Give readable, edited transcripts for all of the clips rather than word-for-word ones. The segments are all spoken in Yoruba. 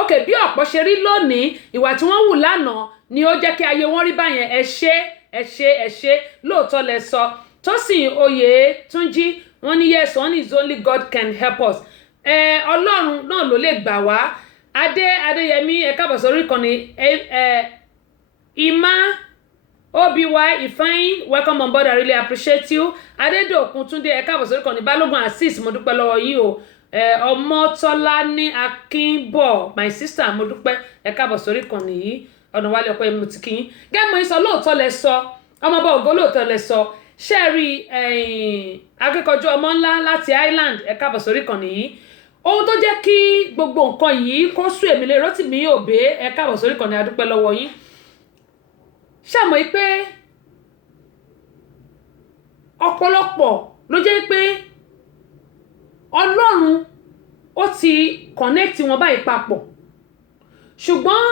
okay bí ọ̀pọ̀ ṣe rí lónìí ìwà tí wọ́n hù lánàá ni ó jẹ́ kí ayé wọn rí báyẹn ẹ ṣé lóòótọ́ lẹ sọ. Tósìn Oyètúnjí wọ́n ní yes wọ́n ní is only God can help us. Ọlọ́run náà ló lè gbà wá. Adéyẹmí ẹ káàbọ̀ sórí ìkànnì Emma Oby Ifeanyi welcome on board I really appreciate you. Adédòkun Túndé ẹ káàbọ̀ sórí ìkànnì Balógun Azeez mo dúpẹ́ lọ́wọ́ yín o. Ọmọtọ́lání Akínbọ̀ my sister mo dúpẹ́ ẹ káàbọ̀ sórí ìkànnì yìí Ọ̀nàwálé ọ̀pọ̀ ẹ̀mú ti kí yín. Gẹ́gẹ́ ìsọ lóòótọ́ lẹ sọ ọmọọba ògo lóòótọ́ lẹ sọ ṣẹ́ẹ̀rí akẹ́kọ̀ọ́jú ọmọ ńlá láti Ireland ẹ káàbọ̀ sórí ìkànnì yìí. Ohun tó jẹ́ kí gbogbo nǹkan yìí kó sú èmi lé Rótìmí Òbé ẹ káàbọ̀ sórí ìkànnì adúpẹ́ lọ́wọ́ yín. Ṣàmọ̀ pé ọ̀pọ̀lọpọ̀ ló jẹ́ pé Ọlọ́run ó ti connect wọn báyìí papọ̀ ṣùgbọ́n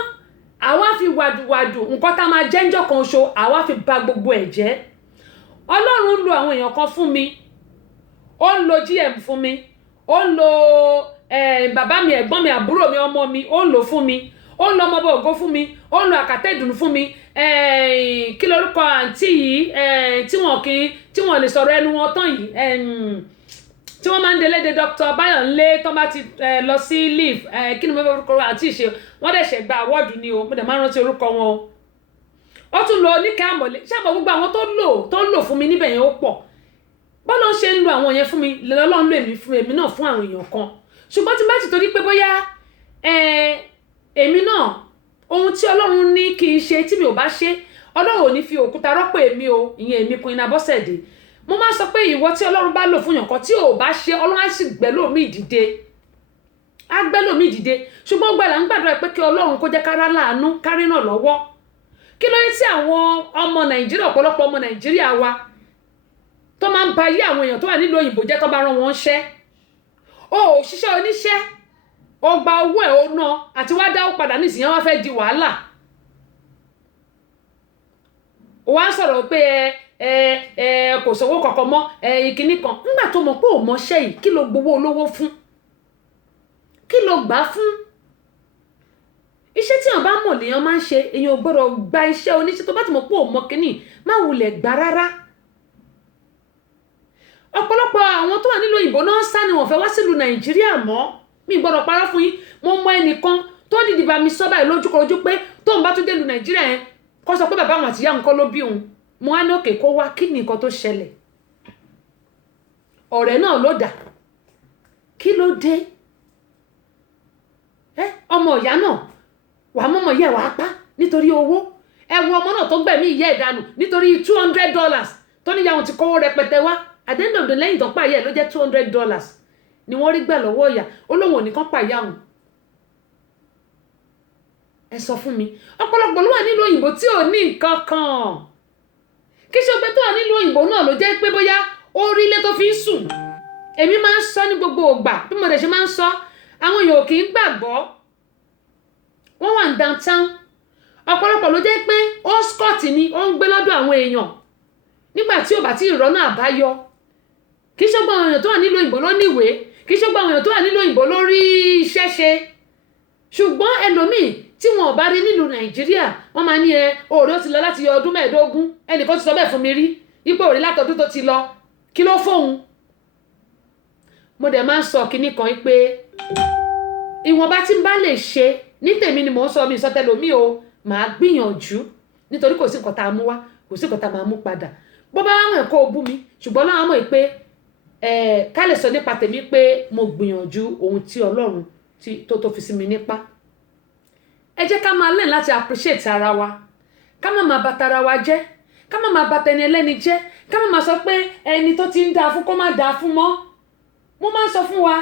àwa fi wàdùwàdù nǹkan tá máa jẹ́ ńjọ́ kan ṣo àwa fi bà gbogbo ẹ̀ jẹ́. Ọlọ́run ń lo àwọn èèyàn kan fún mi ó ń lo GM fún mi ó ń lo bàbá mi ẹ̀gbọ́n mi àbúrò mi ọmọ mi ó ń lò fún mi ó ń lo ọmọọba ògo fún mi ó ń lo àkàtẹ́ ìdùnnú fún mi kí lorúkọ àǹtí yìí tí wọ́n lè sọ̀rọ̀ ẹnu wọn tán yìí tí wọ́n máa ń deléde Dr. Bayonle tó bá ti lọ sí leave kí ni mo fẹ́ orúkọ àti ìṣe wọ́n dẹ̀ ṣẹ̀ gba awọ́ọ̀dù ni o mo dẹ̀ máa rántí orúkọ wọn o. Ó tún lo Oníkẹ́ Àmọ̀lé ṣàbọ̀ gbogbo àwọn tó ń lò fún mi níbẹ̀ yẹn ó pọ̀ bọ́lá ń ṣe ń lo àwọn yẹn fún mi lọ́lọ́run lò èmi náà fún àwọn èèyàn kan ṣùgbọ́n tí bá ti torí pé bóyá èmi náà ohun tí Ọlọ́run ní kí n ṣe tí mi ò bá ṣe Ọlọ́run ò ní fi òkúta rọ́pò èmi o ìyẹn èmi Queen Abọ́sẹ̀dé mo máa sọ pé ìwọ tí Ọlọ́run bá lò fún yàn kan tí ò bá ṣe Ọlọ́run á sì gbẹ́lòmíì dìde ṣùgbọ́n gbàlà ń gbàdúrà pé kí Ọlọ́run kó jẹ́ kára láàánú kárí náà lọ́wọ́. Kí ló yẹ tí àwọn ọmọ Nàìjíríà ọ̀pọ̀lọpọ̀ ọmọ Nàìjíríà wa tó máa ń ba ayé àwọn èèyàn tó wà nílùú òyìnbó jẹ́ tó bá rán wọn ṣẹ́ òṣìṣẹ́ oníṣẹ́ ó gba owó ẹ̀ ó ná àti wá dáwó padà nísìnyí wọ́n fẹ́ di wàhálà ó wá sọ̀rọ̀ pé kò sówó kankan mọ́ ìkíní kan nígbà tó mọ̀ pé ò mọṣẹ́ yìí kí ló gbowó olówó fún kí ló gbà fún. Iṣẹ́ tí wọ́n bá mọ̀ lèèyàn máa ń ṣe èèyàn ò gbọ́dọ̀ gba iṣẹ́ oníṣẹ́ tó bá ti mọ̀ pé ò mọ kínní má wulẹ̀ gbà rárá. Ọ̀pọ̀lọpọ̀ àwọn tó wà nílùú òyìnbó náà sá ni wọ́n fẹ́ wá sílùú Nàìjíríà mọ́ mi gbọ́dọ̀ parọ́ fún yín mo mọ ẹnìkan tó dìdì bá mi sọ báyìí lójúkorojú pé tóun bá tún dé ìlú Nàìjíríà yẹn kó sọ pé bàbá àwọn àtìyá nǹkan ló bí òun mo á ní òkè kó wá kí ni nǹkan tó ṣẹlẹ̀ ọ̀rẹ́ náà ló dà kí ló dé ọmọ ìyá náà wàá mọ́mọ́ yẹ wàá pa nítorí owó ẹ̀wọ̀n ọmọ náà tó gbẹ̀mí ìyá ìdánù nítorí $200 tó níyà wọn ti kówó rẹpẹtẹ wá at the end of the lẹ́yìn tó pa ìyá ẹ̀ ló jẹ́ $200 ni wọ́n rí gbà lọ́wọ́ ìyá olóhùn ò ní kán pa ìyá wọn. Ẹ sọ fún mi ọ̀pọ̀lọpọ̀ ló wà nílùú òyìnbó tí ò ní nǹkan kan kí ṣe pé tó wà nílùú òyìnbó náà ló jẹ́ pé bóyá ó rí ilé tó fi ń sùn. Èmi máa ń sọ ní gbogbo ògbà bí mo dẹ̀ ṣe máa ń sọ àwọn èèyàn kì í gbàgbọ́ wọ́n wà ní downtown ọ̀pọ̀lọpọ̀ ló jẹ́ pé ó scott ni ó ń gbé lọ́dọ̀ àwọn èèyàn nígbà tí ò bá tí ìrọ́nà àbáyọ kì í ṣe gbogbo àwọn èèyàn tó wà nílùú òyìnbó ló níwèé kì í ṣe gbogbo àwọn èèyàn tó wà nílùú òyìnbó ló rí iṣẹ́ ṣe ṣùgbọ́n ẹlòmíì tí wọn ò bá rí nílùú Nàìjíríà wọ́n máa ní òòrè ó ti lọ láti ọdún 15 ẹnìkan ti sọ bẹ́ẹ̀ fún mi rí ipò òòrè látọdún tó ti lọ kí ló fóun. Mo dẹ̀ máa ń sọ kinní kan pé ìwọ̀nba tí n bá lè ṣe ní tèmi ni mò ń sọ mi ìsọtẹlómi o màá gbìyànjú nítorí kò sí nǹkan tá a mú wá kò sí nǹkan tá a máa mú padà bó bá wọn kó o bú mi ṣùgbọ́n láwọn mọ̀ pé ká lè sọ nípa tèmi pé mo gbìyànjú ohun tí Ọlọ́run tó fi sí mi nípa. Ẹ jẹ́ ká máa lẹ́yìn láti appreciate ara wa ká má máa bàtà ara wa jẹ́ ká má máa bàtà ẹni ẹlẹ́ni jẹ́ ká má máa sọ pé ẹni tó ti ń dáa fún kó má dáa fún mọ́. Mo máa ń sọ fún wa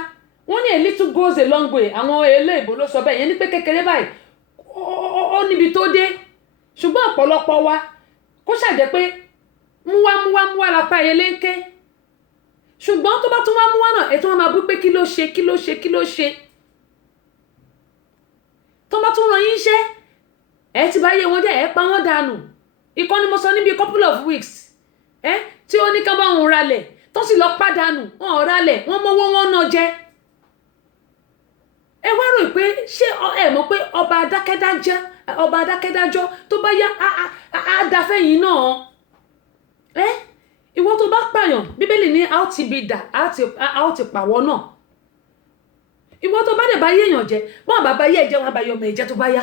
wọ́n ní a little goes a long way àwọn eléèbó ló sọ bẹ́ẹ̀ yẹn ní pé kékeré báyìí ó níbi tó dé ṣùgbọ́n ọ̀pọ̀lọpọ̀ wa kó ṣàjẹ́ pé múwá la pa eléńké ṣùgbọ́n tó bá tún wá múwá náà ètò wọn máa bú pé kí ló ṣe tó bá tún ràn yín iṣẹ́ ẹ ti bá yé wọn jẹ́ ẹ pa wọ́n dànù ìkọ́ni mo sọ níbi couple of weeks tí ó ní ká bá wọn ralẹ̀ tó sì lọ pàdánù wọn ò ralẹ̀ wọn mọ́wọ́ wọn náà jẹ́ ẹ wá rò pé ṣé ẹ mọ̀ pé ọba adákẹ́dájọ́ tó bá yá á da fẹ́yìn náà ìwọ tó bá pààyàn bíbélì ní a ó ti bi dà a ó ti pàwọ́ náà ìwọ tó bá dẹ̀ bá yéèyàn jẹ wọn bá yé ẹ̀jẹ̀ wọn bá yọ ọmọ ẹ̀jẹ̀ tó bá yá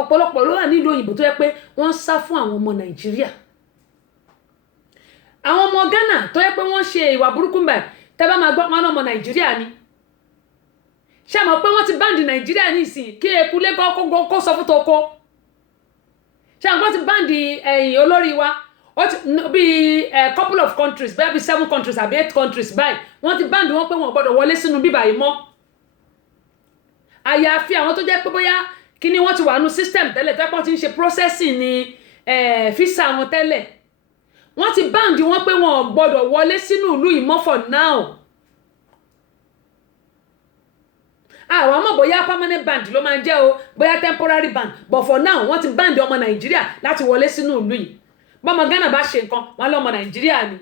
ọ̀pọ̀lọpọ̀ ló wà nílùú òyìnbó tó yẹ pé wọ́n sá fún àwọn ọmọ nàìjíríà àwọn ọmọ ghana tó yẹ pé wọ́n ṣe ìwà burúkú mbà tẹ́ bá máa gbọ́ wọn ọmọ nàìjíríà ni ṣé mọ̀ pé wọ́n ti báǹdì nàìjíríà ní ìsìn kí ekulé kó sọ fún toko ṣé àwọn ti báǹdì ẹ̀yìn olórí wa bí couple of countries bẹ́ẹ̀ bí 7 countries àbí 8 countries báyìí wọ́n ti báǹdì wọn pé wọn gbọ́dọ̀ wọlé sínú bíbà yìí mọ́ àyàfi àwọn tó jẹ́ pé bóyá kí ni wọ́n ti wà nù system tẹ́lẹ̀ tẹ́pọ̀ ti ń ṣe processing ní visa wọn tẹ́lẹ̀ wọ́n ti báǹdì wọn pé wọn gbọ́dọ̀ wọlé sínú ìlú yìí mọ́ for now àwọn ọmọ bóyá permanent band ló máa jẹ́ o bóyá temporary band but for now wọ́n ti báǹdì ọmọ nàìjíríà láti wọlé sínú ìlú yìí bọ́mọ ghana bá ṣe nǹkan wọn lọ́mọ nàìjíríà ni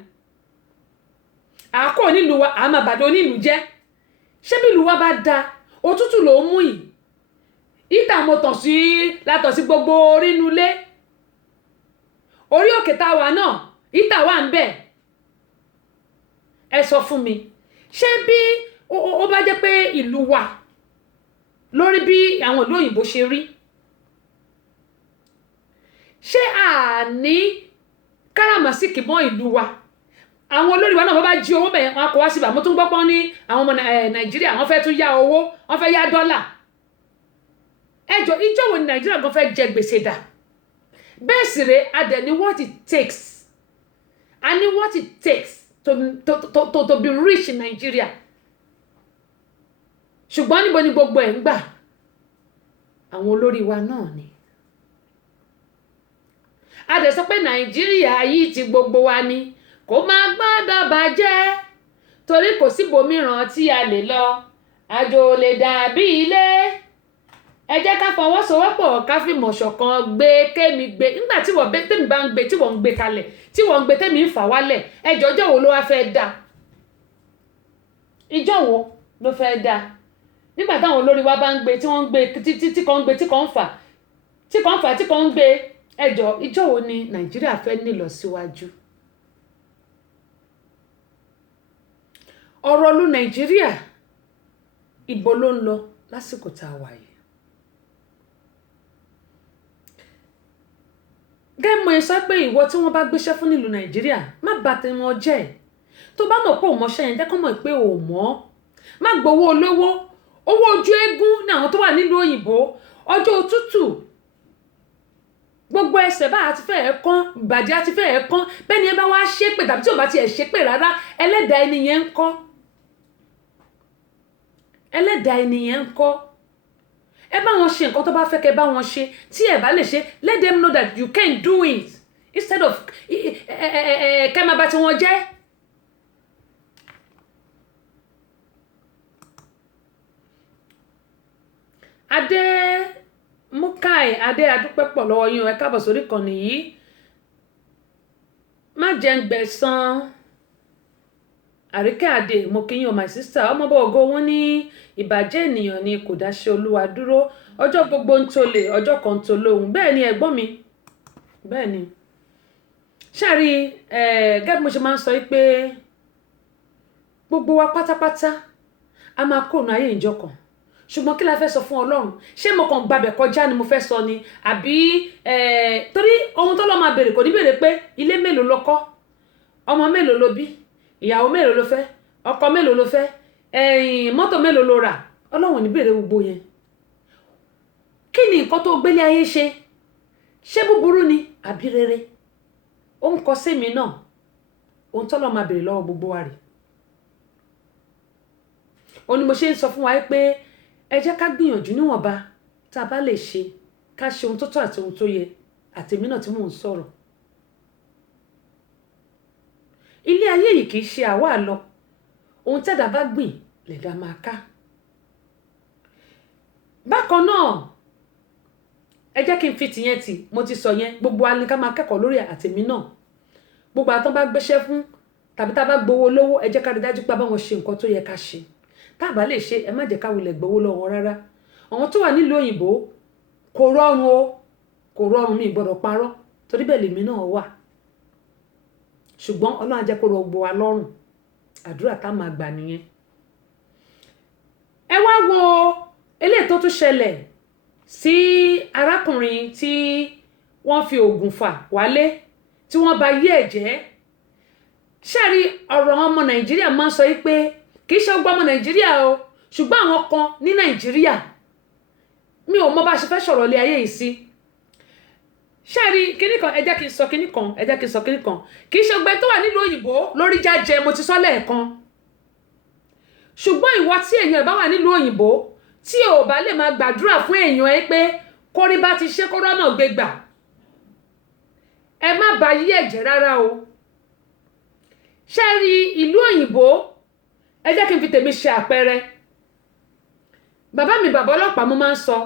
àkó nílùú wa àmà bàdó nílùú jẹ́ ṣé bí ìlú wa bá da òtútù ló ń mú yìí ìta mo látọ̀ sí gbogbo orí nulé orí òkè tá a wà náà ìta wà ń bẹ̀ ẹ sọ fún mi ṣé bí ó bá jẹ́ pé ìlú wa lórí bí àwọn ìlú òyìnbó ṣe rí ṣé àní káràmásìkì mọ́ ìlú wa àwọn olórí wa náà wọ́n bá jí owó bẹ̀yẹn wọn kò wá síbà mo tún gbọ́ pọ́n ní àwọn ọmọ nàìjíríà wọ́n fẹ́ tún yá owó wọ́n fẹ́ yá dọ́là ẹjọ́ ìjọ wo ni nàìjíríà gan fẹ́ jẹ gbèsè dà bẹ́ẹ̀ sì rẹ̀ adẹ̀ ni what it takes and what it takes to be rich in Nigeria ṣùgbọ́n níbo ni gbogbo ẹ̀ ń gbà àwọn olórí wa náà ni adẹ̀ sọ pé nàìjíríà yìí ti gbogbo wa ni kò máa gbọ́dọ̀ bàjẹ́ torí kò síbòmíràn tí a lè lọ àjò lè dàbí ilé ẹ jẹ́ ká fọwọ́sowọ́pọ̀ ká fìmọ̀ ṣọ̀kan gbé kémi gbé nígbà tí wọ́n gbé tèmi bá ń gbé tí wọ́n ń gbé kalẹ̀ tí wọ́n ń gbé tèmi ń fà wálẹ̀ ẹjọ́ ọjọ́ wo ló wá fẹ́ dá ìjọ wo ló fẹ́ dá nígbà táwọn olórí wa bá ń gbé tí wọ́n ń gbé tí kan ń gbé tí kan ń fà tí kan ń fà tí kan ń gbé ẹjọ́ ìjọ wo ni nàìjíríà fẹ́ nílọ síwájú ọ̀rọ̀ lu nàìjíríà ìbò ló ń lọ lásìkò tá a wà yìí gẹ́mọ̀ ẹ sọ pé ìwọ tí wọ́n bá gbéṣẹ́ fún nílùú nàìjíríà má bà tẹ̀wọ̀n jẹ́ tó bá mọ̀ pé ò mọṣẹ́ yẹn jẹ́ kó mọ̀ pé ò mọ̀ má gbowó olówó owó ojú eégún ní àwọn tó wà nílùú òyìnbó ọjọ́ òtútù gbogbo ẹsẹ̀ bá àti fẹ́ẹ̀ kán ìbàdí àti fẹ́ẹ̀ kán bẹ́ẹ̀ ni ẹ bá wá ṣépè tàbí tí ò bá tiẹ̀ ṣépè rárá ẹlẹ́dàá ẹni yẹn ń kọ́ ẹlẹ́dàá ẹni yẹn ń kọ́ ẹ bá wọn ṣe nǹkan tó bá fẹ́ kẹ́ bá wọn ṣe tí ẹ bá lè ṣe let them know that you can do it instead of kẹ́ máa bá tí wọ́n jẹ́. adé mukai adé adúpẹ́ pọ̀ lọ́wọ́ yín ẹ káàbọ̀ sórí ìkànnì yìí má jẹ́ ń gbẹ̀san àríkẹ́ àdè mo kí yín o my sister ọmọọba ògo wọn ní ìbàjẹ́ ènìyàn ni kò dáṣẹ́ olúwa dúró ọjọ́ gbogbo ń tolè ọjọ́ kan ń tolóhùn bẹ́ẹ̀ ni ẹ̀gbọ́n mi bẹ́ẹ̀ ni ṣáàrí gẹ́gẹ́ mo ṣe máa ń sọ pé gbogbo wa pátápátá a máa kóònù ayé ìjọ kan ṣùgbọ́n kí la fẹ́ sọ fún ọlọ́run ṣé mo kàn gbabẹ̀ kọjá ni mo fẹ́ sọ ni àbí torí ohun tó lọ́ máa béèrè kò ní béèrè pé ilé mélòó ló kọ́ ọmọ mélòó ló bí ìyàwó mélòó ló fẹ́ ọkọ mélòó ló fẹ́ mọ́tò mélòó ló rà ọlọ́run ní béèrè gbogbo yẹn kí ni nǹkan tó gbélé ayé ṣé búburú ni àbí rere ó ń kọ sí mi náà ohun tó lọ́ máa béèrè lọ́wọ́ gbogbo wa rè ó ní mo ṣe ń sọ fún wa pé ẹ jẹ́ ká gbìyànjú níwọ̀nba tá a bá lè ṣe ká ṣe ohun tó tọ́ àti ohun tó yẹ àtèmi náà tí mò ń sọ̀rọ̀ ilé ayé yìí kìí ṣe àwa lọ ohun tẹ́dà bá gbìn lẹ̀dá máa ká bákan náà ẹ jẹ́ kí n fi tìyẹn tì mo ti sọ yẹn gbogbo wa ni ká máa kẹ́kọ̀ọ́ lórí àtèmi náà gbogbo àtọ́ bá gbéṣẹ́ fún tàbí tá a bá gbowó lówó ẹ jẹ́ ká rí dájú pé a bá wọn ṣe nǹkan tó yẹ ká ṣe tá bá lè ṣe ẹ má jẹ́ ká wulẹ̀ gbowó lọ́wọ́ rárá àwọn tó wà nílùú òyìnbó kò rọrùn o kò rọrùn mi gbọ́dọ̀ parọ́ torí bẹ́ẹ̀ lèmi náà wà ṣùgbọ́n Ọlọ́run á jẹ́ kó rọ̀ gbọ́ wa lọ́rùn àdúrà tá máa gbà nìyẹn ẹ wá wo eléyìí tó tún ṣẹlẹ̀ sí arákùnrin tí wọ́n fi oògùn fà wálé tí wọ́n bà yé ẹ̀ jẹ́ ṣẹ́rí ọ̀rọ̀ ọmọ Nàìjíríà máa ń sọ pé kì í ṣe ọgbọ́n ọmọ Nàìjíríà o ṣùgbọ́n àwọn kan ní Nàìjíríà mi ò mọ bá ṣe fẹ́ sọ̀rọ̀ lé ayé yìí sí ṣẹ́rí kíní kan ẹ jẹ́ kí n sọ kíní kan kì í ṣe ọgbẹ́ tó wà nílùú òyìnbó lórí jájẹ mo ti sọ lẹ́ẹ̀kan ṣùgbọ́n ìwọ tí èèyàn bá wà nílùú òyìnbó tí ò bá lè máa gbàdúrà fún èèyàn ẹ pé kórí bá ti ṣe kóró náà gbé gbà ẹ má bà yí ẹ̀jẹ̀ rárá o ṣe rí ìlú òyìnbó ẹ jẹ́ kí n fi tèmi ṣe àpẹẹrẹ bàbá mi bàbá ọlọ́pàá mo máa ń sọ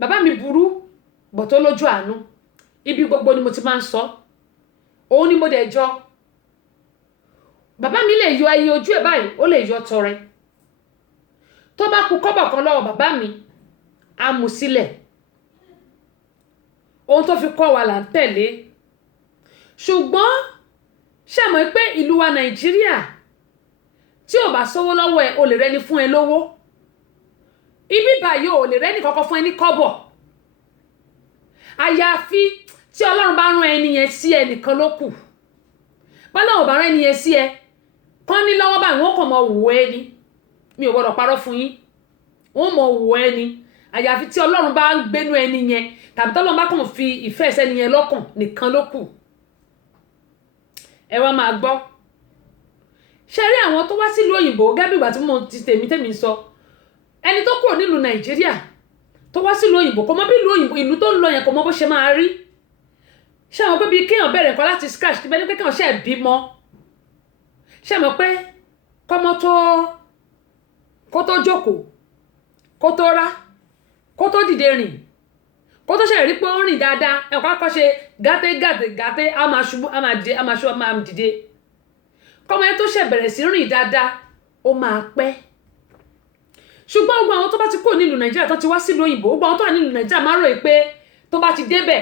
bàbá mi burú bọ̀ tó lójú àánú ibi gbogbo ni mo ti máa ń sọ òun ni mo dẹ̀ jọ bàbá mi lè yọ ẹyin ojú ẹ̀ báyìí ó lè yọ tọrẹ tó bá kù kọ́bọ̀ kan lọ́wọ́ bàbá mi á mú sílẹ̀ ohun tó fi kọ́ wa là ń tẹ̀lé ṣùgbọ́n ṣé mọ̀ pé ìlú wa Nàìjíríà tí ò bá sówó lọ́wọ́ ẹ o lè rẹ́ni fún ẹ lówó ibi báyìí ò lè rẹ́ni kankan fún ẹ ní kọ́bọ̀ àyàfi tí Ọlọ́run bá rán ẹni yẹn sí ẹnìkan ló kù bọ́lọ́run bá rán ẹni yẹn sí ẹ kán ní lọ́wọ́ báyìí wọ́n kàn mọ wò ẹ ni mi ò gbọ́dọ̀ parọ́ fún yín wọ́n mọ wò ẹ ni àyàfi tí Ọlọ́run bá ń gbénú ẹni yẹn tàbí tọ́lọ́run bá kàn fi ìfẹ́ ẹsẹ̀ ẹni yẹn lọ́kàn nìkan ló kù ẹ wá máa gbọ́ ṣe rí àwọn tó wá sílùú òyìnbó gẹ́gẹ́ bí ìgbà tí mo ti tèmi sọ ẹni tó kúrò nílùú Nàìjíríà tó wá sílùú òyìnbó kò mọ bí ìlú tó ń lọ yẹn kò mọ bó ṣe máa rí ṣé àwọn pé bí kéèyàn bẹ̀rẹ̀ nǹkan láti scratch tí bẹ́ẹ̀ ni pé kéèyàn ṣe bímọ ṣé mọ̀ pé kọ́mọ kó tó jókòó kó tó rá kó tó dìde rìn kó tó ṣe rí pé ó rìn dáadáa ẹ̀kọ́ akọ́ṣe gàté á máa ṣubú á máa dìde kọ́mọ yẹn tó ṣe bẹ̀rẹ̀ sí rìn dáadáa ó máa pẹ́ ṣùgbọ́n gbogbo àwọn tó bá ti kó nílùú Nàìjíríà tó ti wá sílùú òyìnbó gbogbo àwọn tó wà nílùú Nàìjíríà máa rò pé tó bá ti débẹ̀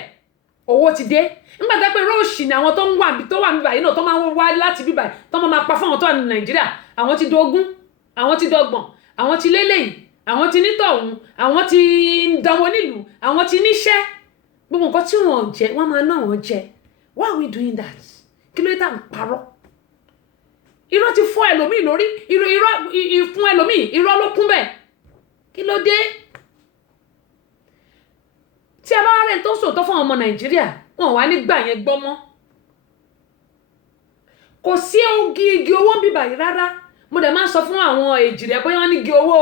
owó ti dé nígbà tó pé róòṣì ni àwọn tó wà níbà yìí náà tó máa wá láti bíbà tó máa pa fún àwọn tó wà ní Nàìjíríà àwọn ti dógún àwọn ti dọ́gbọ̀n àwọn ti lélẹ́yìí àwọn ti nítọ̀hún àwọn ti ń dánwò nílùú àwọn ti níṣẹ́ gbogbo nǹkan tí wọ́n jẹ wọ́n máa ná wọn jẹ why are we doing that kí ló dé tá à ń parọ́ irọ́ ti fọ́ ẹlòmíì lórí ìfún ẹlòmíì irọ́ ló kún bẹ́ẹ̀ kí ló dé tí a bá rẹ̀ tó sòótọ́ fún ọmọ Nàìjíríà wọn wá nígbà yẹn gbọ́ mọ́ kò sí igi owó ń bíbà yìí rárá mo dẹ̀ máa ń sọ fún àwọn èjì rẹ̀ bóyá wọ́n ní igi owó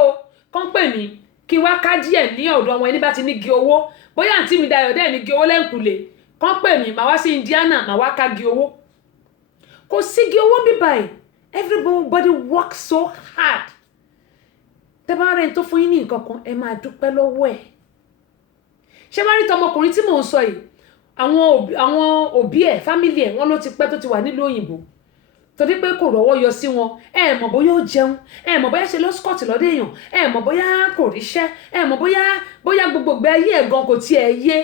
kán pè mí kí wá ká díẹ̀ ní ọ̀dọ̀ wọn ẹni bá ti ní igi owó bóyá àǹtí mi Dayọ̀ dẹ̀ ní igi owó lẹ́ǹkùlé kán pè mí màá wá sí Indiana màá wá ká igi owó kò sí igi owó bíbà yìí everybody works so hard tẹ́ bá rẹ̀ tó fún yín ní nǹkan kan ẹ máa dúpẹ́ lọ́wọ́ ẹ̀ ṣé bá rí tọmọkùnrin tí mò ń sọ yìí àwọn òbí ẹ̀ fámílì ẹ̀ wọ́n ló ti pẹ́ tó ti wà nílùú òyìnbó torí pé kò rọ́wọ́ yọ sí wọn ẹ mọ̀ bóyá ó jẹun ẹ mọ̀ bóyá ṣe ló skọ́ọ̀tì lọ́dọ̀ èèyàn ẹ mọ̀ bóyá kò ríṣẹ́ ẹ mọ̀ bóyá gbogbo ìgbé ayé ẹ̀ gan kò tiẹ̀ yé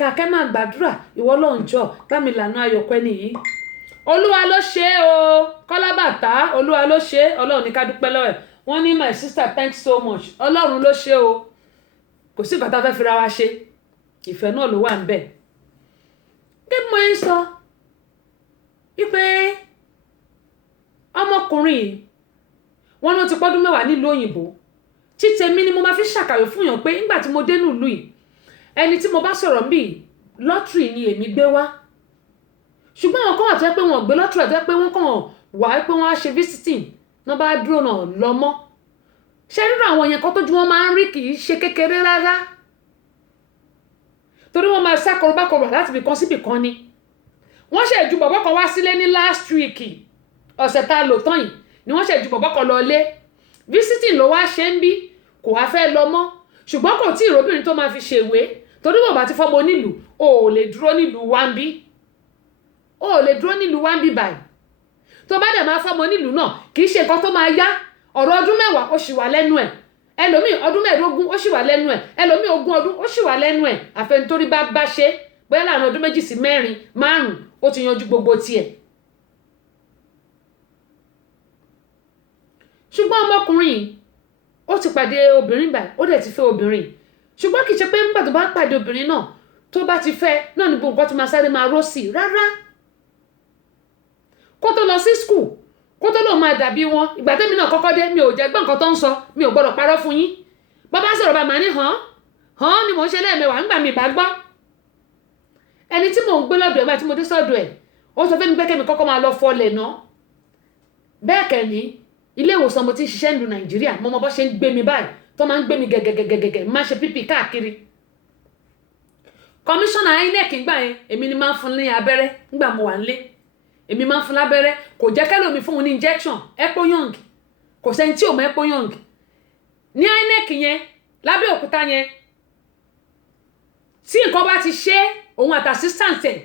kàkẹ́ máa gbàdúrà ìwọ lọ́njọ́ bámi lànà ayọ̀kọ́ ẹni yìí olúwa ló ṣe é o kọ́lábàtà olúwa ló ṣe é ọlọ́run ní ká dúpẹ́ lọ́wọ́ ẹ̀ wọ́n ní my sister thanks so much ọlọ́run ló ṣe é o kò sí ìgbà tá a fẹ́ fira wa ṣe ìfẹ́ náà ló wà ń bẹ̀ bí mo ń sọ wípé ọmọkùnrin wọn ló ti pọ́dún mẹ́wàá nílùú òyìnbó títẹ̀mí ni mo máa fi ṣàkàwé fún yàn pé nígbà tí mo dé nílùú yìí ẹni tí mo bá sọ̀rọ̀ bí lọ́tìrì ni èmi gbé wá ṣùgbọ́n àwọn kan wà tó yẹ pé wọ́n gbé lọ́tìrì àti pé wọ́n kàn wá pé wọ́n á ṣe visiting náà bá dúró náà lọ mọ́ ṣé nínú àwọn yẹn kan tójú wọn máa ń rí kì í ṣe kékeré rárá torí wọ́n máa sá korobákorò láti ibì kan síbì kan ni wọ́n ṣe ju bọ̀bọ́ kan wá sílé ní last week ọ̀sẹ̀ tá a lò tán yìí ni wọ́n ṣe ju bọ̀bọ́ kan lọ lé visiting ló wá ṣe ń bí kò wá fẹ́ lọ mọ́ ṣùgbọ́n kò tí ìròbìnrin tó máa fi ṣèwé torí bọ̀bá ti fọ́mọ nílùú o ò lè dúró nílùú wá ń bí báyìí tó bá dẹ̀ máa fọ́mọ nílùú náà kì í ṣe nǹkan tó máa yá ọ̀rọ̀ ọdún 10 ó sì wà lẹ́nu ẹ̀ ẹlòmíì ọdún 15 ó sì wà lẹ́nu ẹ̀ ẹlòmíì 20 ọdún ó sì wà lẹ́nu ẹ̀ àfẹnitórí bá ṣe bóyá láàrin ọdún 2 sí 4 5 ó ti yanjú gbogbo tiẹ̀. ṣùgbọ́n ọmọkùnrin ó ti pàdé obìnrin báyìí ó dẹ̀ ti fẹ́ obìnrin ṣùgbọ́n kì í ṣe pé nígbà tó bá pàdé obìnrin náà tó bá ti fẹ́ náà ní gbogbo nǹkan tó máa sáré máa rọ́ sí rárá. kó tó lọ sí skul kó tó lóun máa dàbí wọn ìgbà tẹ́mi náà kọ́kọ́ dé mi ò jẹ́ gbọ́ nǹkan tó ń sọ mi ò gbọ́dọ̀ parọ́ fún yín bàbá sọ̀rọ̀ bá máa ní hàn ni mò ń ṣe lẹ́ẹ̀mẹwàá nígbà mi ìbá gbọ́. ẹni tí mò ń gbé lọ́dọ̀ ẹ̀ bá tí mo dé sọ́dọ̀ ẹ̀ ó sọ fún mi pé kẹ́mi kọ́kọ́ máa lọ fọlẹ̀ náà bẹ́ẹ̀ kẹ́ ní ilé ìwòsàn mo ti ń ṣiṣẹ́ nílùú Nàìjíríà mo mọ bó ṣe ń gbé mi báyìí tó máa ń gbé mi gẹ̀gẹ̀gẹ̀gẹ̀gẹ̀ má ṣe pípì káàkiri. kọmíṣánná INEC gbà yẹn èmi ni máa ń fún ní abẹ́rẹ́ nígbà mo wà nílé èmi máa ń fún lábẹ́rẹ́ kò jẹ́ kẹ́lòmí fún un ní injection epoyong kò sẹ́ni tí ò mọ epoyong ní INEC yẹn lábẹ́ òkúta yẹn tí nǹkan bá ti ṣe òun àti assistant ẹ̀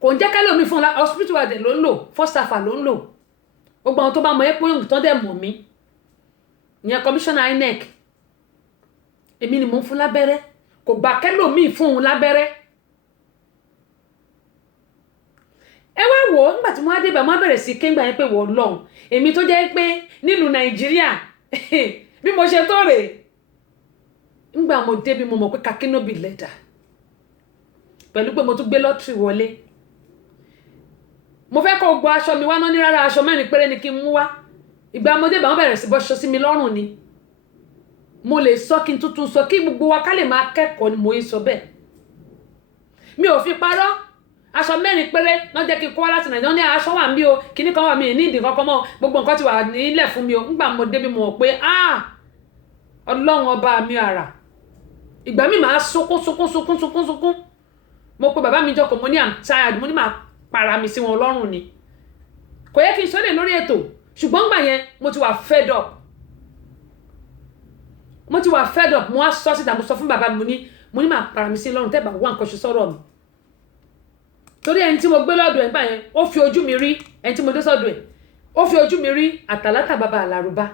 kò ń jẹ́ kẹ́lòmí fún un hospital adẹ̀ ló ń lò first afa ló ń lò gbogbo àwọn tó bá mọ epoyong tán dẹ̀ mọ̀ mí ìyẹn kọmíṣánná INEC èmi ni mò ń fún lábẹ́rẹ́ kò gbà kẹ́lòmí fún un lábẹ́rẹ́. ẹ wá wò ó nígbà tí wọ́n á débà wọ́n á bẹ̀rẹ̀ sí kéńgbà yẹn pé wọ́n lọ́hùn èmi tó jẹ́ pé nílùú Nàìjíríà bí mo ṣe tó rèé nígbà mo débi mo mọ̀ pé kakínóbì lẹ́dà pẹ̀lú pé mo tún gbé lọ́tìrì wọlé mo fẹ́ kó gbọ́ aṣọ mi wá náà ní rárá aṣọ 4 péré ni kí n mú wá ìgbà mo débà wọ́n bẹ̀rẹ̀ sí bọ́ṣọ sí mi lọ́rùn ni mo lè sọ kí n tuntun sọ kí gbogbo wa ká lè máa kẹ́kọ̀ọ́ ni mo yí sọ bẹ́ẹ̀ mi ò fi parọ́ aṣọ 4 péré náà jẹ́ kí n kó wá láti Nàìjíríà ní aṣọ wà mí o kíní kan wà mí ní ìdí kankan mọ́ gbogbo nǹkan ti wà nílẹ̀ fún mi o nígbà mo débi mo mọ̀ pé Ọlọ́run ọba mi àrà ìgbà mi máa sunkún mo pe bàbá mi jókòó mo ní I'm tired mo ní máa para mi sí wọn lọ́rùn ni kò yẹ kí n sọ́lẹ̀ lórí ètò ṣùgbọ́n gbà yẹn mo ti wà fed up mo wá sọ síta mo sọ fún bàbá mi mo ní máa para mi sí lọ́rùn tẹ́ bá wá nǹkan ṣe sọ́rọ̀ mi torí ẹni tí mo gbé lọ́dọ̀ ẹ̀ gbà yẹn ó fi ojú mi rí ẹni tí mo dé sọ́dọ̀ ẹ̀ ó fi ojú mi rí àtàlátà bàbá àlàrúbá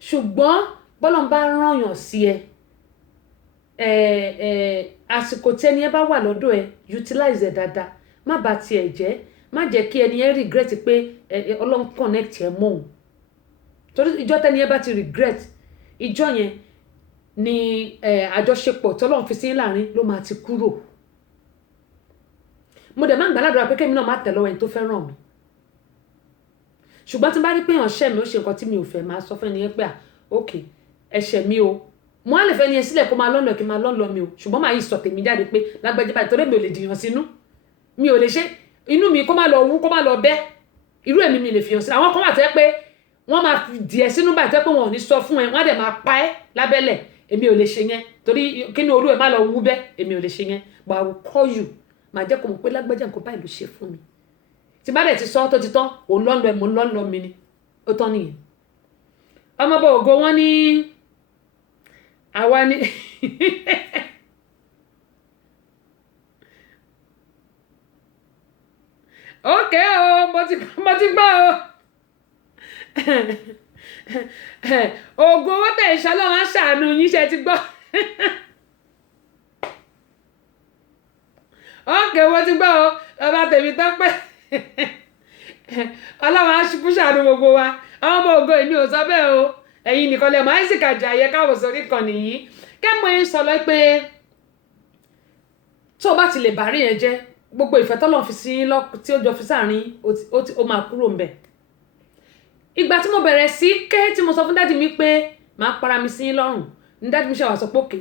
ṣùgbọ́n bọ́lọ́n bá rányàn sí àsìkò tí ẹni ẹ bá wà lọ́dọ̀ ẹ utilize ẹ dáadáa má bà tiẹ̀ jẹ́ má jẹ́ kí ẹni ẹ regret pé Ọlọ́run connect ẹ mọ́ òun torí ìjọ tẹ́ni ẹ bá ti regret ìjọ yẹn ni àjọṣepọ̀ tọ́lọ́run fi sí láàrin ló máa ti kúrò mo dẹ̀ máa ń gbàládùra pé kémi náà má tẹ̀lọ́wọ́ ẹni tó fẹ́ràn mi ṣùgbọ́n tí n bá rí pé ìránṣẹ́ mi ó ṣe nǹkan tí mi ò fẹ́ máa sọ fún ẹni yẹn pé ok ẹ̀ṣẹ̀ mi o mo á lè fẹ́ ni ẹ sílẹ̀ kó máa lọ́nà kí n máa lọ́nà mi o ṣùgbọ́n máa yí sọ tèmi jáde pé lágbẹ́jẹ́ báyìí torí mi ò lè dìyàn sínú mi ò lè ṣe inú mi kó má lọ wú kó má lọ bẹ́ irú èmi mi lè fi hàn sí àwọn kan wà tẹ́ pé wọ́n máa dì ẹ́ sínú báyìí tẹ́ pé wọn ò ní sọ fún ẹ wọ́n á dẹ̀ máa pa ẹ́ lábẹ́lẹ̀ èmi ò lè ṣe yẹn torí kí ni olú ẹ má lọ wú bẹ́ èmi ò lè ṣe yẹn but I will call you màá jẹ́ kó mọ̀ pé lágbẹ́jẹ́ nǹkan báyìí ló ṣe fún mi tí bá dẹ̀ ti sọ tó ti tán òun lọ́nlọ́ ẹ̀ mo lọ́nlọ́ mi ni ó tán nìyẹn ọmọ bọ̀ ògo wọn ní àwa ni ok o mo ti gbọ́ o ògo owó tẹ̀ ìṣọ́lọ́ wọn ṣàánú yín ṣe ti gbọ́ ok mo ti gbọ́ o ọba tèmi tán pẹ́ ọlọ́run aṣíkú ṣàánú gbogbo wa àwọn ọmọ ògo èmi ò sọ bẹ́ẹ̀ o ẹ̀yin nìkan lẹ̀ máa ń sì kàjà ayẹ káwọ̀ sórí kan nìyí kẹ́mọ̀ ẹ̀ ń sọ lọ pé tó o bá ti lè bàárí yẹn jẹ́ gbogbo ìfẹ́ tọ́lọ́ fi sí tí ó jọ fi sáàrin ó máa kúrò ń bẹ̀. ìgbà tí mo bẹ̀rẹ̀ sí ké tí mo sọ fún dádì mi pé màá para mi sí lọ́rùn ní dádì mi ṣe wà sọ pé òkè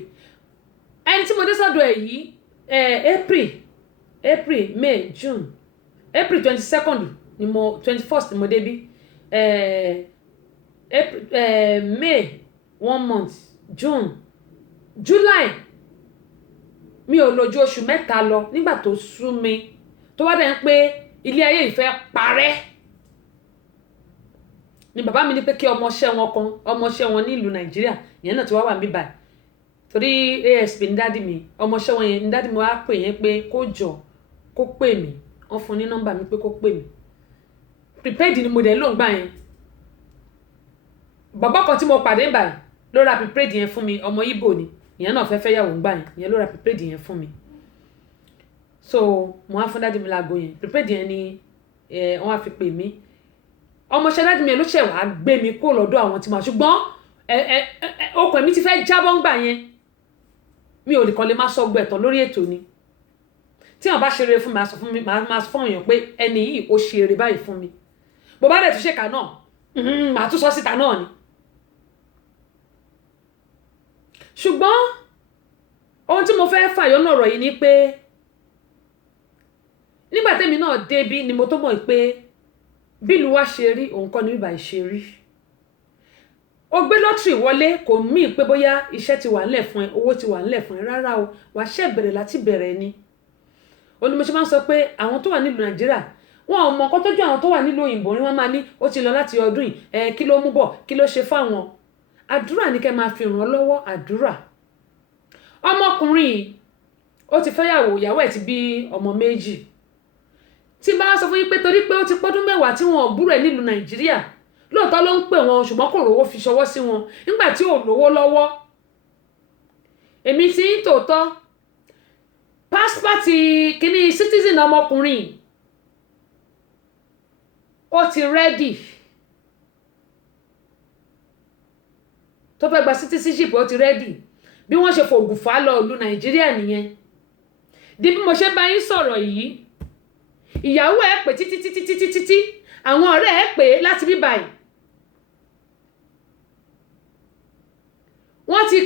ẹni tí mo dé sọ́dọ̀ ẹ̀ yìí April May June April 22nd ni mo 21st ni mo débí May 1 month June July mi ò lò ju oṣù 3 lọ nígbà tó sú mi tó wá dẹ̀ ń pé ilé ayé ìfẹ́ parẹ́ ni bàbá mi ní pé kí ọmọọṣẹ́ wọn ní ìlú Nàìjíríà ìyẹn náà ti wá wà mí báyìí torí ASP ní dádì mi ọmọọṣẹ́ wọn yẹn ní dádì mi wá pè yẹn pé kó jọ kó pè mí wọ́n fún ní nọ́mbà mi pé kó pè mí prepaid ni mo dẹ̀ lò ń gbà yẹn bàbá kan tí mo pàdé báyìí ló ra prepaid yẹn fún mi ọmọ Ìgbò ni ìyẹn náà fẹ́ yàwó ń gbà yẹn ìyẹn ló ra prepaid yẹn fún mi so mo wá fún dájú mi láago yẹn prepaid yẹn ni wọ́n á fi pè mí ọmọọṣẹ́ dájú mi yẹn ló ṣẹ̀ wá gbé mi kó lọ́dọ̀ àwọn tí mo ṣùgbọ́n okùn mi ti fẹ́ jábọ́ ń gbà yẹn mi ò lè kàn lè má sọ gbẹ̀tọ̀ lórí ètò ni tí wọ́n bá ṣe eré fún mi máa sọ fún mi máa sọ fún èèyàn pé ẹni yìí ó ṣe eré báyìí fún mi bó bá dẹ̀ tún ṣèkà náà màá tún sọ síta náà ni ṣùgbọ́n ohun tí mo fẹ́ fàyọ náà rọ̀ yìí ni pé nígbà tẹ́mi náà débí ni mo tó mọ̀ pé bí ìlú wa ṣe rí òun kọ́ ni bíbá ìṣe rí ó gbé lọ́tìrì wọlé kò mí pé bóyá iṣẹ́ ti wà ńlẹ̀ fún ẹ owó ti wà ńlẹ̀ fún ẹ rárá o wàá ṣẹ̀ bẹ̀rẹ̀ láti bẹ̀rẹ̀ ni ó ní mo ṣe máa ń sọ pé àwọn tó wà nílùú Nàìjíríà wọn ò mọ nǹkan tó jẹ́ àwọn tó wà nílùú òyìnbó ni wọ́n máa ní ó ti lọ láti ọdún yìí kí ló mú bọ̀ kí ló ṣe fáwọn àdúrà ní kẹ́ máa fi ràn án lọ́wọ́ àdúrà ọmọkùnrin yìí ó ti fẹ́yàwó ìyàwó ẹ̀ ti bí ọmọ méjì tí bá sọ fún yín pé torí pé ó ti pọ́dún mẹ́wàá tí wọn ò búrò ẹ̀ nílùú Nàìjíríà lóòótọ́ ló ń pè wọn ṣùgbọ́n kò rówó fi ṣọwọ́ sí wọn nígbà tí ò lówó lọ́wọ́ èmi ti ń tòótọ́ pásítọ̀tì kìíní citizen ọmọkùnrin ó ti rẹ́dì tó fẹ́ gba citizenship ó ti rẹ́dì bí wọ́n ṣe fògùn fà lọ ìlú Nàìjíríà nìyẹn di bí mo ṣe bá yín sọ̀rọ̀ yìí ìyàwó ẹ̀ pè títí àwọn ọ̀rẹ́ ẹ̀ pè láti bí báyìí wọ́n ti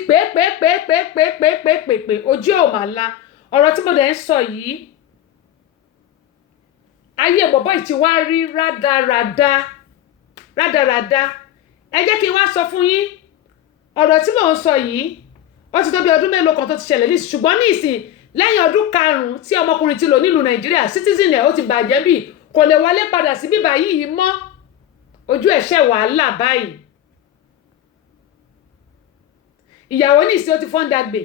pè ojú ò mà la ọ̀rọ̀ tí mo dẹ̀ ń sọ yìí ayé bọ̀bọ̀ yìí ti wá rí rádaràda ẹ jẹ́ kí n wá sọ fún yín ọ̀rọ̀ tí mò ń sọ yìí ó ti tó bí ọdún mélòó kan tó ti ṣẹlẹ̀ ní ṣùgbọ́n ní ìsìn lẹ́yìn ọdún 5 tí ọmọkùnrin ti lò nílùú Nàìjíríà citizen ẹ̀ ó ti bàjẹ́ bí kò lè wọlé padà sí bíbá yìí mọ́ ojú ẹ̀ṣẹ̀ wàhálà báyìí ìyàwó ní ìsìn ó ti fọ́n dàgbé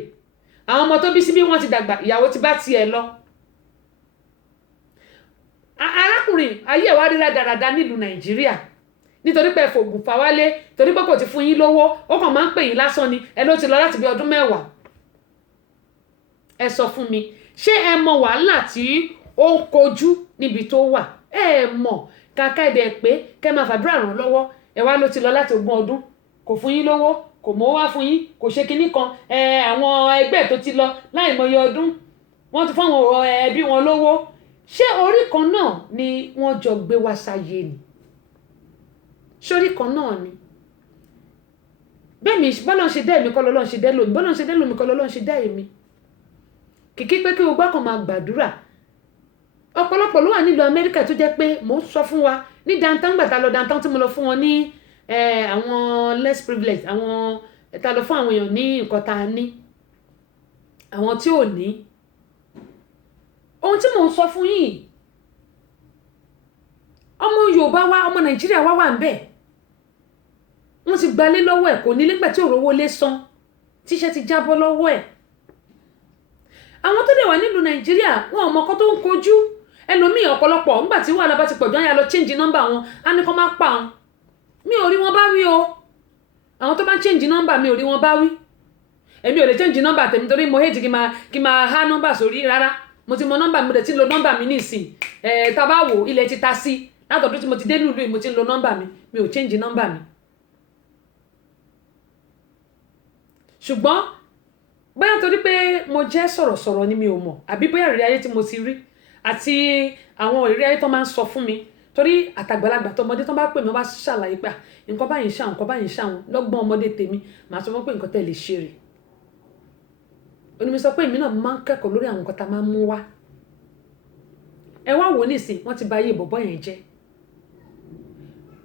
àwọn ọmọ tó bí sí bí wọ́n ti dàgbà ìyàwó ti bá tiẹ̀ lọ arákùnrin ayé ẹ̀ wá rí rádaràda nílùú Nàìjíríà nítorí pé fògùn fà wálé torí pé kò ti fún yín lówó ó kàn máa ń pè yín lásán ni ẹ ló ti lọ láti bí ọdún 10 ẹ sọ fún mi ṣé ẹ mọ wàhálà tí ó ń kojú níbi tó wà ẹ mọ̀ kàkà ẹ̀dẹ̀ pé kẹ́ máa fàdúrà ràn lọ́wọ́ ẹ wá ló ti lọ láti 20 ọdún kò fún yín lówó kò mọ́ wá fún yín kò ṣe kinní kan àwọn ẹgbẹ́ tó ti lọ láì mọye ọdún wọ́n ti fáwọn ẹbí wọn lówó ṣé orí kan náà ni wọ́n jọ gbé wá sáyé ni sórí kan náà ni bẹ́ẹ̀ mi bọ́lá ń ṣe dá èmi kọ́ lọ́lọ́ ń ṣe dá lómi bọ́lá ń ṣe dá lómi kọ́ lọ́lọ́ ń ṣe dá èmi kìkì pé kí gbogbo kan máa gbàdúrà ọ̀pọ̀lọpọ̀ ló wà nílùú Amẹ́ríkà tó jẹ́ pé mò ń sọ fún wa ní downtown gbàtà lọ downtown tí mo lọ fún wọn ní àwọn less privileged àwọn ta lọ fún àwọn èèyàn ní nǹkan tá a ní àwọn tí ò ní ohun tí mò ń sọ fún yìí ọmọ Yorùbá wa ọmọ Nàìjíríà wà ń bẹ̀ wọ́n ti gbalé lọ́wọ́ ẹ̀ kò ní nígbà tí òrówó lé san tíṣẹ́ ti jábọ́ lọ́wọ́ ẹ̀ àwọn tó dẹ̀ wà nílùú Nàìjíríà wọn ò mọ ọkọ tó ń kojú ẹlòmíì ọ̀pọ̀lọpọ̀ nígbà tí wàhálà bá ti pọ̀jọ́ yà lọ change number wọn á ní kó má pa wọn mi ò rí wọn bá wí o àwọn tó bá change number mi ò rí wọn bá wí èmi ò lè change number tèmi torí mo hate kí máa há number sórí rárá mo ti mọ number mo dẹ̀ ti lo number mi nísìn tá bá wò ilẹ̀ ti ta sí látọ̀dún tí mo ti dé nílùú yìí mo ti lo number mi ò change number mi ṣùgbọ́n bóyá torí pé mo jẹ́ sọ̀rọ̀sọ̀rọ̀ ni mi ò mọ̀ àbí bóyá ìrírí ayé tí mo ti rí àti àwọn ìrírí ayé tó máa ń sọ fún mi torí àtàgbàlagbà tọmọdé tó bá pè mí wá ṣàlàyé pé nǹkan báyìí ń ṣàwọn nǹkan báyìí ń ṣàwọn lọ́gbọ́n ọmọdé tèmi màá sọ fún pé nǹkan tẹ́ lè ṣe rè onímọ̀ sọ pé èmi náà máa ń kẹ́kọ̀ọ́ lórí àwọn nǹkan tá a máa ń mú wá ẹ wá wò nísìn wọ́n ti bà ayé bọ̀bọ́ yẹn jẹ́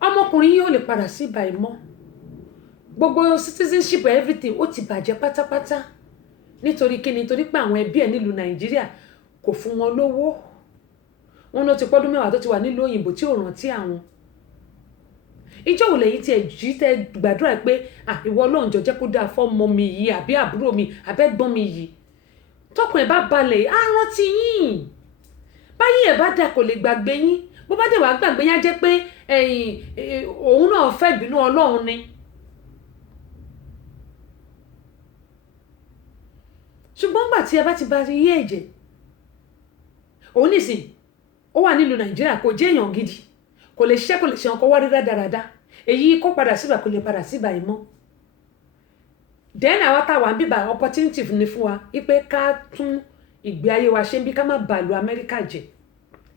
ọmọkùnrin yìí ò lè padà sí ìbà ìmọ̀ gbogbo citizenship everything ó ti bàjẹ́ pátápátá nítorí kíni nítorí pé àwọn ẹbí ẹ̀ nílùú Nàìjíríà kò fún wọn lówó wọn ló ti pọ́dún 10 tó ti wà nílùú òyìnbó tí ò rántí àwọn ìjọ ò lẹ́yìn tí ẹ jí tẹ gbàdúrà pé ìwọ Ọlọ́run jọ̀ọ́ jẹ́ kó dáa fọ́mọ mi yìí àbí àbúrò mi àbẹ́gbọ́n mi yìí tọkùn ẹ̀ bá balẹ̀ á rántí yín báyìí ẹ̀ bá dà kò lè gbàgbé yín bó bá dẹ̀ wá gbàgbé yín á jẹ́ pé òun náà fẹ́ bínú Ọlọ́run ni. ṣùgbọ́n gbà tí ẹ bá ti bá iye ẹ̀jẹ̀ òun nìsín ó wà nílùú Nàìjíríà kò jẹ́ èèyàn gidi kò lè ṣiṣẹ́ kò lè ṣe ọkọ̀ wá rí dáradára èyí kó padà síbà kò lè padà síbà yìí mọ́. then àwa táwa ń bíbà opportunity ni fún wa wípé ká tún ìgbé ayé wa ṣe ń bí ká má bàa lu Amẹ́ríkà jẹ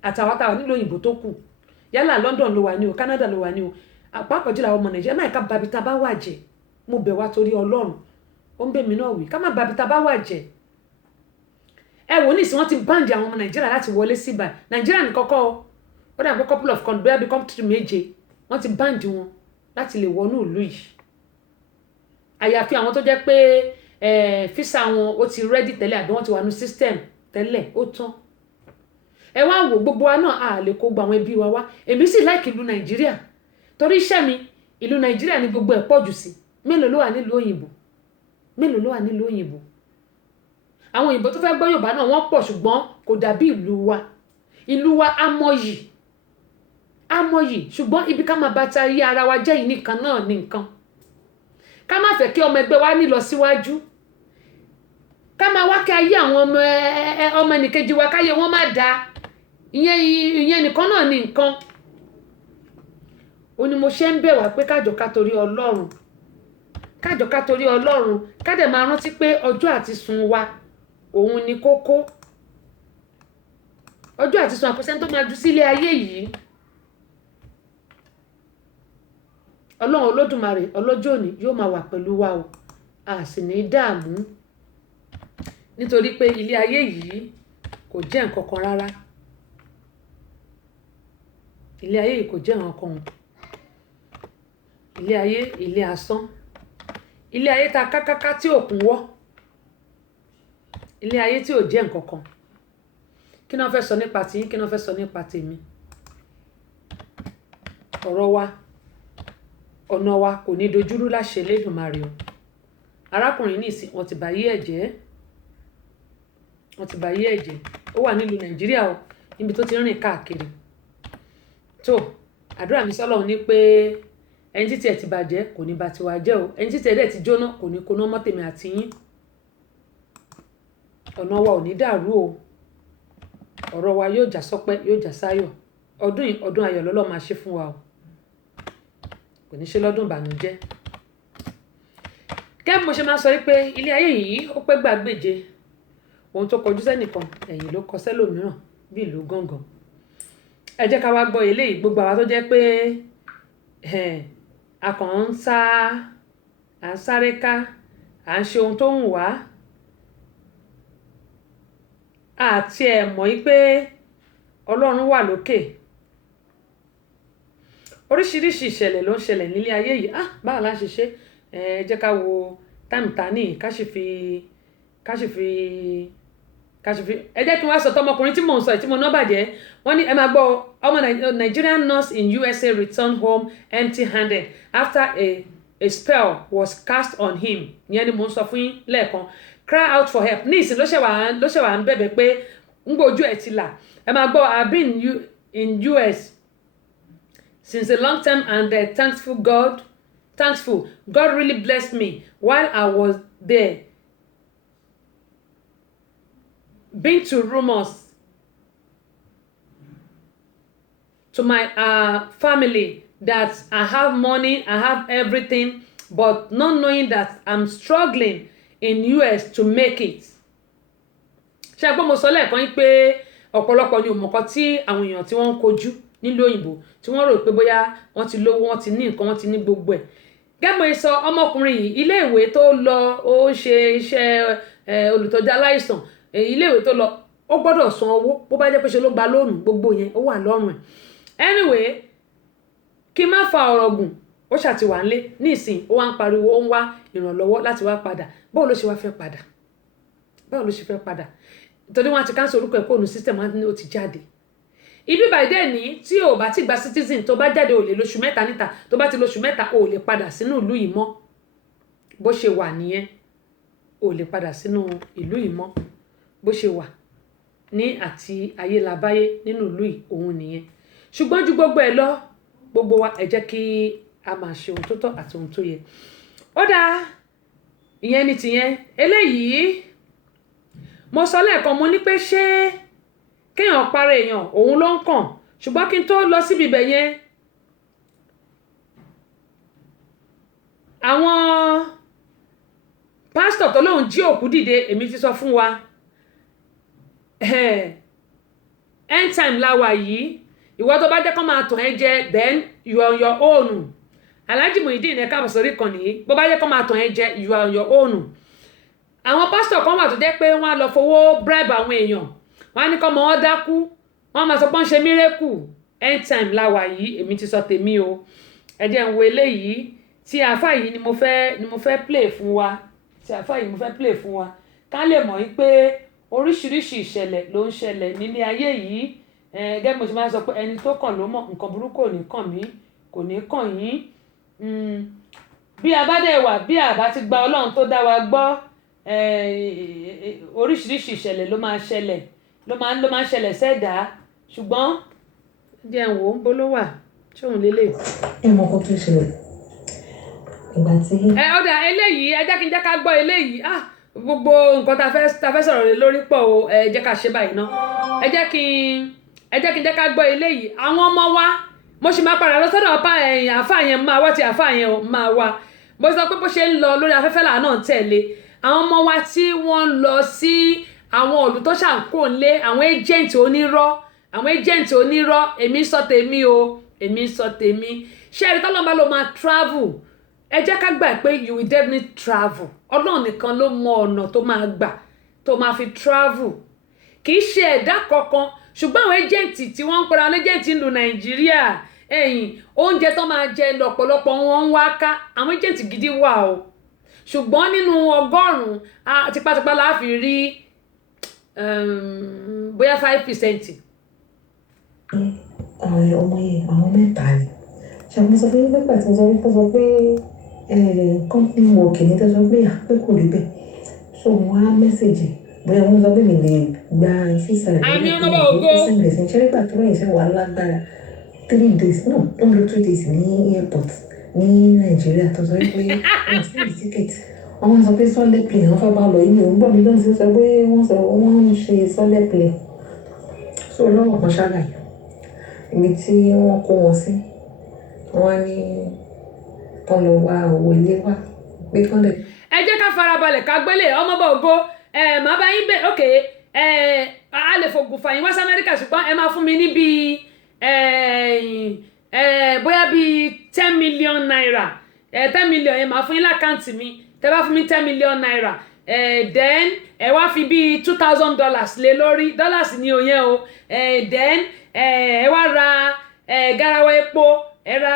àtàwọn táwa nílùú òyìnbó tó kù yálà London ló wà ní o Canada ló wà ní o àpapọ̀ jùlọ àwọn ọmọ Nàìjíríà máa ká babi tá bá wà jẹ mo bẹ̀ wá torí Ọlọ́run ó ń bẹ̀ mí náà wí ká má babi tá bá wà jẹ. ẹ wò ní ìsìn wọn ti báǹdì àwọn ọmọ Nàìjíríà láti wọlé síbà Nàìjíríà ní kọ́kọ́ ó dàbí couple of countries bí country méje wọ́n ti báǹdì wọn láti lè wọnú ìlú yìí àyàfi àwọn tó jẹ́ pé físà wọn ó ti rẹ́dì tẹ́lẹ̀ àbí wọ́n ti wà ní system tẹ́lẹ̀ ó tán. ẹ wá wò gbogbo wa náà a lè kó gba àwọn ẹbí wa wá èmi sì láìkì ìlú Nàìjíríà torí iṣẹ́ mi ìlú Nàìjíríà ni gbogbo ẹ̀ pọ̀ jù sí mélòó ló wà nílùú òyìnbó mélòó ló wà nílùú òyìnbó. àwọn òyìnbó tó fẹ́ gbọ́ Yorùbá náà wọ́n pọ̀ ṣùgbọ́n kò dàbí ìlú wa amọ̀yì ṣùgbọ́n ibi ká máa bàtà yí ara wa jẹ́ yìí nìkan náà ní nǹkan. ká má fẹ́ kí ọmọ ẹgbẹ́ wa ní lọ síwájú ká máa wá kí ayé àwọn ọmọ ẹnìkejì wa káyé wọn má dáa ìyẹn nìkan náà ní nǹkan. ó ní mo ṣe ń bẹ̀ wá pé kájọ ká torí Ọlọ́run ká dẹ̀ máa rántí pé ọjọ́ àti sùn wa òun ni kókó ọjọ́ àti sùn àkọsẹ́ tó máa ju sílé ayé yìí. Ọlọ́run Olódùmarè ọlọ́jọ́ òní yóò máa wà pẹ̀lú wa o a sì ní dààmú nítorí pé ilé ayé yìí kò jẹ́ nǹkan kan rárá ilé ayé yìí kò jẹ́ nǹkan kan ilé ayé ilé asán ilé ayé ta kákáká tí ò kún wọ́ ilé ayé tí ò jẹ́ nǹkan kan. kí ni wọ́n fẹ́ sọ nípa tiyín kí ni wọ́n fẹ́ sọ nípa tèmi. ọ̀nà wa kò ní dojúrú láṣẹ Elédùmarè o. arákùnrin ní ìsìn wọ́n ti bá yé ẹ̀jẹ̀ ó wà nílùú Nàìjíríà o níbi tó ti rìn káàkiri. tó àdúrà mi sọ́lọ́run ní pé ẹni títí ẹ̀ ti bàjẹ́ kò ní bà tiwa jẹ́ o ẹni títí ẹ̀ dẹ̀ ti jóná kò ní kóná mọ́ tèmi àti yín. ọ̀nà wa ò ní dàrú o ọ̀rọ̀ wa yóò já sọ́pẹ́ yóò já sáyọ̀ ọdún yìí ọdún ayọ̀ lọ́lọ́ máa ṣe fún wa o kò ní ṣe lọ́dún ìbànújẹ́. kẹ́mi mo ṣe máa sọ wípé ilé ayé yìí ó pẹ́ gbàgbéje ohun tó kọjú sẹ́nìkan ẹ̀yìn ló kọ sẹ́lòmíràn bí ìlú gángan. ẹ jẹ́ ká wá gbọ́ eléyìí gbogbo àwa tó jẹ́ pé a kàn ń sáré ká à ń ṣe ohun tó ń wá àti ẹ̀ mọ̀ wípé Ọlọ́run wà lókè. oríṣiríṣi ìṣẹ̀lẹ̀ ló ń ṣẹlẹ̀ nílé ayé yìí báwo la ṣe ṣe ẹ jẹ́ ká wo táìmù tání ká sì fi ẹ jẹ́ kí wọ́n sọ tọmọkùnrin tí mò ń sọ tí mo ná bàjẹ́ wọ́n ní ẹ máa gbọ́ ọmọ Nigerian nurse in USA returned home empty-handed after a spell was cast on him ìyẹn ni mò ń sọ fún yín lẹ́ẹ̀kan cry out for help ní ìsìn ló ṣe wà ń bẹ̀bẹ̀ pé ń gbójú ẹ̀ ti là ẹ máa gbọ́ I've been in US since a long time and thankful God really blessed me while I was there. Been to rumors to my family that I have money, I have everything, but not knowing that I'm struggling in US to make it. ṣé àgbọ́n mo sọ lẹ́ẹ̀kan yín pé ọ̀pọ̀lọpọ̀ ni òmùkọ́ tí àwọn èèyàn tí wọ́n ń kojú nílùú òyìnbó tí wọ́n rò pé bóyá wọ́n ti lówó wọ́n ti ní nǹkan wọ́n ti ní gbogbo ẹ̀. gẹ́gbọ́n sọ ọmọkùnrin yìí ilé ìwé tó lọ ó ṣe iṣẹ́ olùtọ́jú aláìsàn ilé ìwé tó lọ ó gbọ́dọ̀ san owó bó bá jẹ́ pé ṣe ló gba lóònù gbogbo yẹn ó wà lọ́rùn ẹ̀. anyway kí n má fa ọ̀rọ̀ gùn ó ṣàtiwà ńlé ní ìsìn ó wá ń pariwo ó ń wá ìrànlọ́wọ́ láti wá padà báwo ló ṣe fẹ́ padà nítorí wọn ti káńsì orúkọ ẹ̀kọ́ ònú system wọn ní ó ti jáde. ibi bàìdẹ́ ní tí o bá ti gba citizen tó bá jáde ò lè lóṣù mẹ́ta níta tó bá ti lóṣù mẹ́ta ò lè padà sínú ìlú yìí mọ́ bó ṣe wà nìyẹn ò lè padà sínú ìlú yìí mọ́ bó ṣe wà ní àti ayé làbáyé nínú ìlú yìí òun nìyẹn. ṣùgbọ́n ju gbogbo ẹ̀ lọ gbogbo wa ẹ jẹ́ kí a máa ṣe ohun tó tọ́ àti ohun tó yẹ. Ó dáa, ìyẹn ni tìyẹn. Eléyìí mo sọ lẹ́ẹ̀kan, mo ní pé ṣé kéèyàn para èèyàn òun ló ń kàn, ṣùgbọ́n kí n tó lọ síbi ibẹ̀ yẹn, àwọn pásítọ̀ tó lóun jí òkú dìde, èmi ti sọ fún wa end time la wà yìí. Ìwọ tó bá jẹ́ kó máa tàn ẹ́ jẹ, then you are on your own. Alhaji Muideen ẹ káàbọ̀ sórí kan nìyí. Bó bá jẹ́ kó máa tàn ẹ́ jẹ, you are on your own. Àwọn pásítọ̀ kan wà tó jẹ́ pé wọ́n á lọ fowó bribe àwọn èèyàn, wọ́n á ní kọ́ mọ́ wọn dákú, wọ́n máa sọ pé wọ́n ṣe miracle. End time la wà yìí, èmi ti sọ tèmi o. Ẹ jẹ́ n wo eléyìí tí àáfàá yìí ni mo fẹ́ play fún wa, tí àáfàá yìí mo fẹ́ play fún wa ká lè mọ̀ pé oríṣiríṣi ìṣẹ̀lẹ̀ ló ń ṣẹlẹ̀ nílé ayé yìí. Gẹ́gẹ́ mo ṣe máa sọ pé ẹni tó kàn ló mọ̀, nǹkan burúkú ò ní kàn mí, kò ní kàn yín. Bí a bá dẹ̀ wà, bí a bá ti gba Ọlọ́run tó dá wa gbọ́, oríṣiríṣi ìṣẹ̀lẹ̀ ló máa ṣẹlẹ̀, ló máa ṣẹlẹ̀ sẹ́dá. Ṣùgbọ́n jẹ́ n wò ó, bó ló wà, ṣé òun lélẹ̀. Ẹ mọ̀ kó tó ṣẹlẹ̀ ìgbà tí. Ọ̀dà eléyìí, ẹ jẹ́ kí n jẹ́ ká gbọ́ eléyìí. Gbogbo nǹkan ta fẹ́ sọ̀rọ̀ lé lórí pọ̀ o. Ẹ jẹ́ ká ṣe báyìí ná. Ẹ jẹ́ kí n jẹ́ ká gbọ́ eléyìí. Àwọn ọmọ wa, mo sì máa padà lọ sọ́dọ̀ àáfàá yẹn máa wá, tí àáfàá yẹn máa wá. Mo sọ pé bó ṣe ń lọ lórí afẹ́fẹ́ làá náà tẹ̀lé. Àwọn ọmọ wa tí wọ́n lọ sí àwọn òlù tó ṣàǹkó ńlé, àwọn agent onírọ́, èmi sọ tèmi o, èmi sọ tèmi. Ṣé ẹ̀rí tọ́lọ́ bá lọ máa travel, ẹ jẹ́ ká gbà pé you will definitely travel. Ọlọ́run nìkan ló mọ ọ̀nà tó máa gbà tó máa fi travel. Kì í ṣe ẹ̀dá kankan, ṣùgbọ́n àwọn agent tí wọ́n ń pera àwọn agent ìlú Nàìjíríà, oúnjẹ tó máa jẹ lọ́pọ̀lọpọ̀ wọn ń wá ká. Àwọn agent gidi wà o, ṣùgbọ́n nínú 100 tipátipá la fi rí bóyá 5%. Ọmọ yẹn àwọn mẹ́ta ni ṣàkóso sọ pé nígbà tí wọ́n sọ pé company work ní tó sọ pé kò rí bẹ́ẹ̀, so wọ́n á mẹ́sẹ̀jì bóyá wọ́n sọ pé mi lè gba sísà rẹ̀ lẹ́yìn ṣe nígbà tó rẹ̀ ṣe wà lágbára 3 days no don't lo 2 days ní airport ní Nàìjíríà tó sọ pé wọ́n sì ní ticket. Wọ́n sọ pé Sunday plane wọ́n fẹ́ bá lọ yìí ò ń gbọ́ mi lọ́nà sọ pé wọ́n ń ṣe Sunday plane. So lọ́wọ́ kan ṣáláyé ibi tí wọ́n kó wọn sí, wọ́n ní kán lọ wá owó ilé wá pé kán lè. Ẹ jẹ́ ká farabalẹ̀ ká gbélé ọmọọba ògo. Màá bá yín bẹ̀, ok, a lè fògùn fàyín wá sí Amẹ́ríkà, ṣùgbọ́n ẹ máa fún mi ní bíi bóyá bíi 10 million naira. 10 million yẹn máa fún yín lákàntì mi. Tẹ́ bá fún mi 10 million naira, then ẹ wá fi bíi $2,000 lé lórí, dollars ni òye o. Then ẹ wá ra garawa epo, ẹ ra